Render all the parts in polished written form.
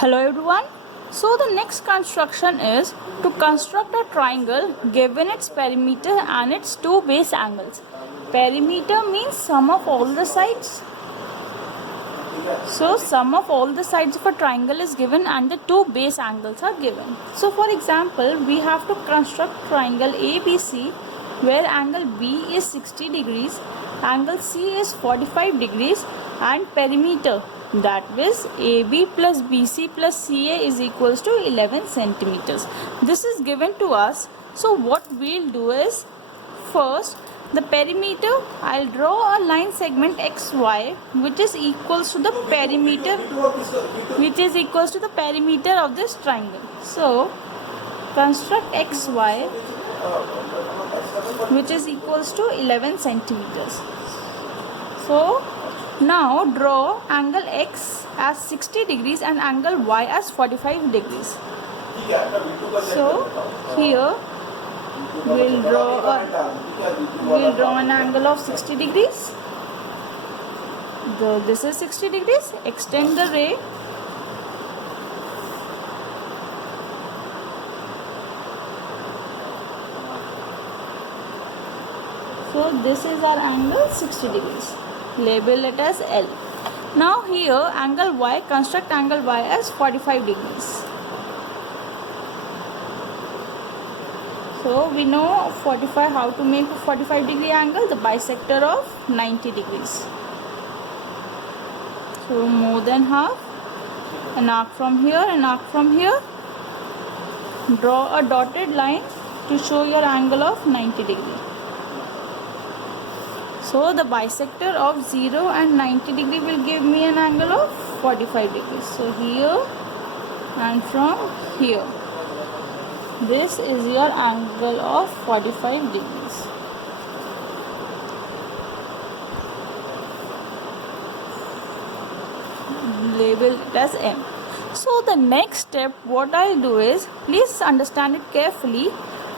Hello everyone. So the next construction is to construct a triangle given its perimeter and its two base angles. Perimeter means sum of all the sides. So sum of all the sides of a triangle is given and the two base angles are given. So for example, we have to construct triangle ABC where angle B is 60 degrees, angle C is 45 degrees and perimeter, that is AB plus BC plus CA is equals to 11 centimeters. This is given to us. So what we'll do is, first the perimeter, I'll draw a line segment XY which is equals to the perimeter of this triangle. So construct XY which is equals to 11 centimeters. So now draw angle X as 60 degrees and angle Y as 45 degrees. So here we'll draw an angle of 60 degrees. This is 60 degrees. Extend the ray. So this is our angle 60 degrees. Label it as L. Now here angle Y, construct angle Y as 45 degrees. So we know 45, how to make a 45 degree angle, the bisector of 90 degrees. So more than half, an arc from here, an arc from here. Draw a dotted line to show your angle of 90 degree. So the bisector of 0 and 90 degree will give me an angle of 45 degrees. So here and from here. This is your angle of 45 degrees. Label it as M. So the next step, what I'll do is, please understand it carefully.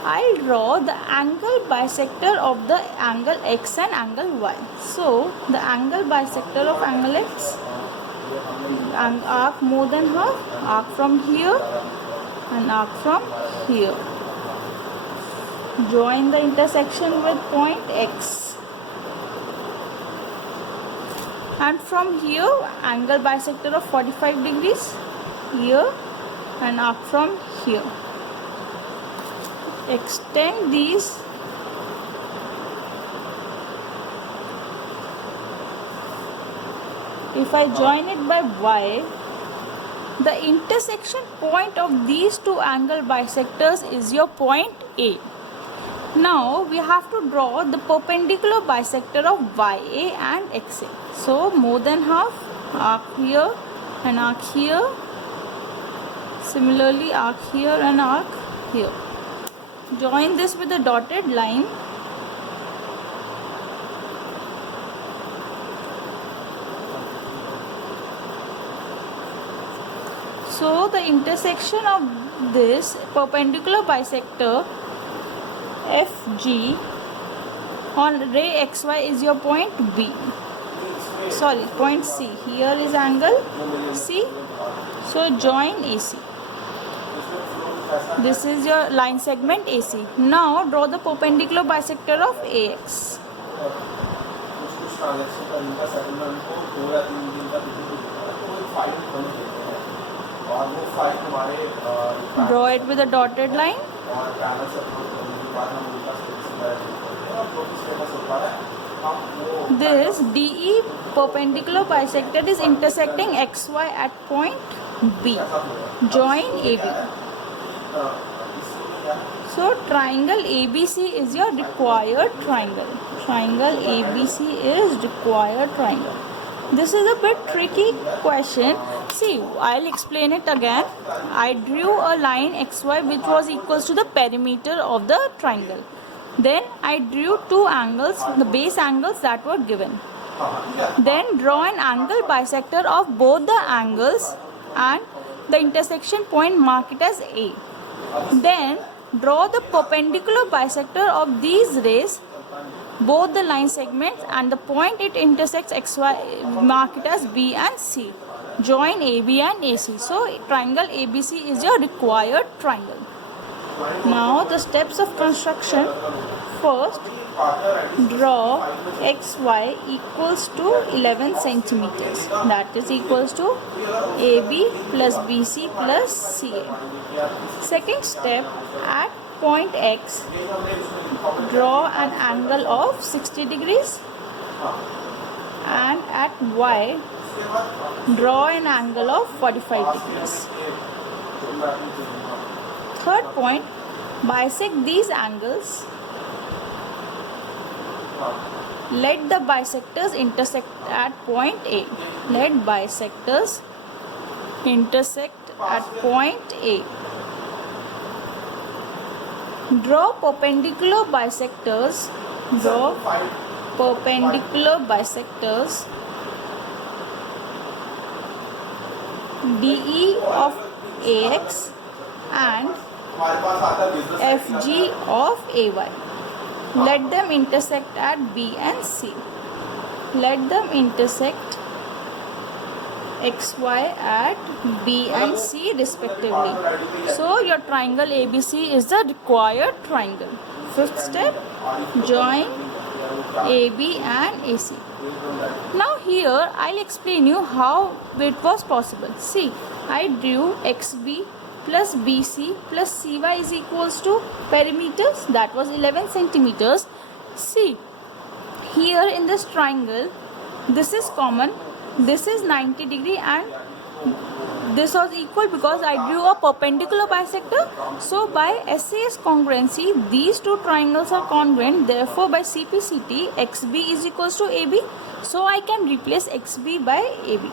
I'll draw the angle bisector of the angle X and angle Y. So the angle bisector of angle X, and arc more than half, arc from here and arc from here. Join the intersection with point X. And from here, angle bisector of 45 degrees here and arc from here. Extend these. If I join it by Y, the intersection point of these two angle bisectors is your point A. Now we have to draw the perpendicular bisector of YA and XA. So more than half, arc here and arc here. Similarly, arc here and arc here. Join this with a dotted line. So the intersection of this perpendicular bisector FG on ray XY is your point B. Sorry, point C. Here is angle C. So join AC. This is your line segment AC. Now draw the perpendicular bisector of AX. Draw it with a dotted line. This DE perpendicular bisector is intersecting XY at point B. Join AB. So triangle ABC is your required triangle. Triangle ABC is required triangle. This is a bit tricky question. See, I'll explain it again. I drew a line XY which was equals to the perimeter of the triangle. Then I drew two angles, the base angles that were given. Then draw an angle bisector of both the angles and the intersection point, mark it as A. Then draw the perpendicular bisector of these rays, both the line segments and the point it intersects XY, mark it as B and C. join AB and AC. So triangle ABC is your required triangle. Now the steps of construction. First, draw XY equals to 11 centimeters. That is equals to AB plus BC plus CA. Second step, at point X, draw an angle of 60 degrees, and at Y, draw an angle of 45 degrees. Third point, bisect these angles. Let the bisectors intersect at point A. Let bisectors intersect at point A. Draw perpendicular bisectors. Draw perpendicular bisectors. DE of AX and FG of AY. Let them intersect at B and C. Let them intersect XY at B and C respectively. So your triangle ABC is the required triangle. Fifth step, join AB and AC. Now here I'll explain you how it was possible. See, I drew XB plus BC plus CY is equals to perimeters, that was 11 centimeters. See, here in this triangle, this is common, this is 90 degree and this was equal because I drew a perpendicular bisector. So by SAS congruency, these two triangles are congruent. Therefore by CPCT, XB is equals to AB. So I can replace XB by AB.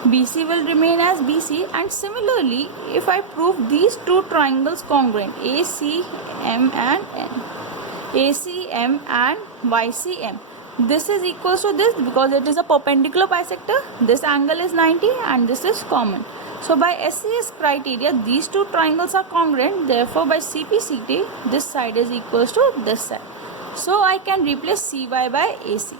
BC will remain as BC, and similarly if I prove these two triangles congruent, ACM and N, ACM and YCM, this is equals to this because it is a perpendicular bisector. This angle is 90 and this is common. So by SAS criteria, these two triangles are congruent. Therefore by CPCT, this side is equals to this side. So I can replace CY by AC.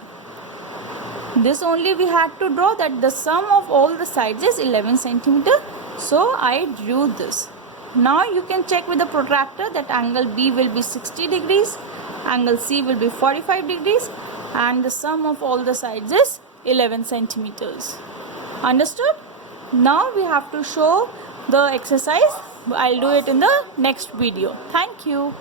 This only we had to draw, that the sum of all the sides is 11 centimeter. So I drew this. Now you can check with the protractor that angle B will be 60 degrees, angle C will be 45 degrees, and the sum of all the sides is 11 centimeters. Understood? Now we have to show the exercise. I'll do it in the next video. Thank you.